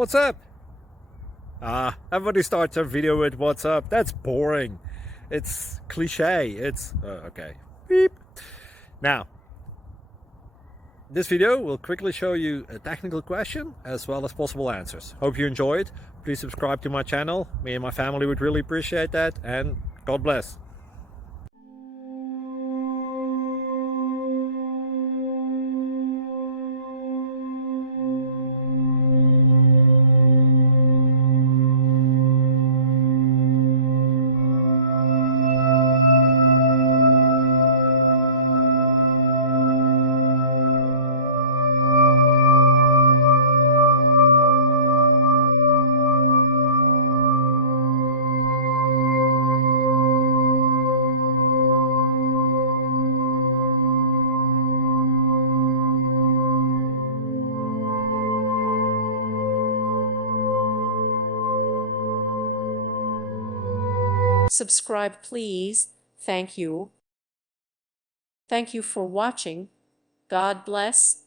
What's up? Everybody starts a video with what's up. That's boring. It's cliche. It's okay. Beep. Now, this video will quickly show you a technical question as well as possible answers. Hope you enjoy it. Please subscribe to my channel. Me and my family would really appreciate that, and God bless. Subscribe, please. Thank you. Thank you for watching. God bless.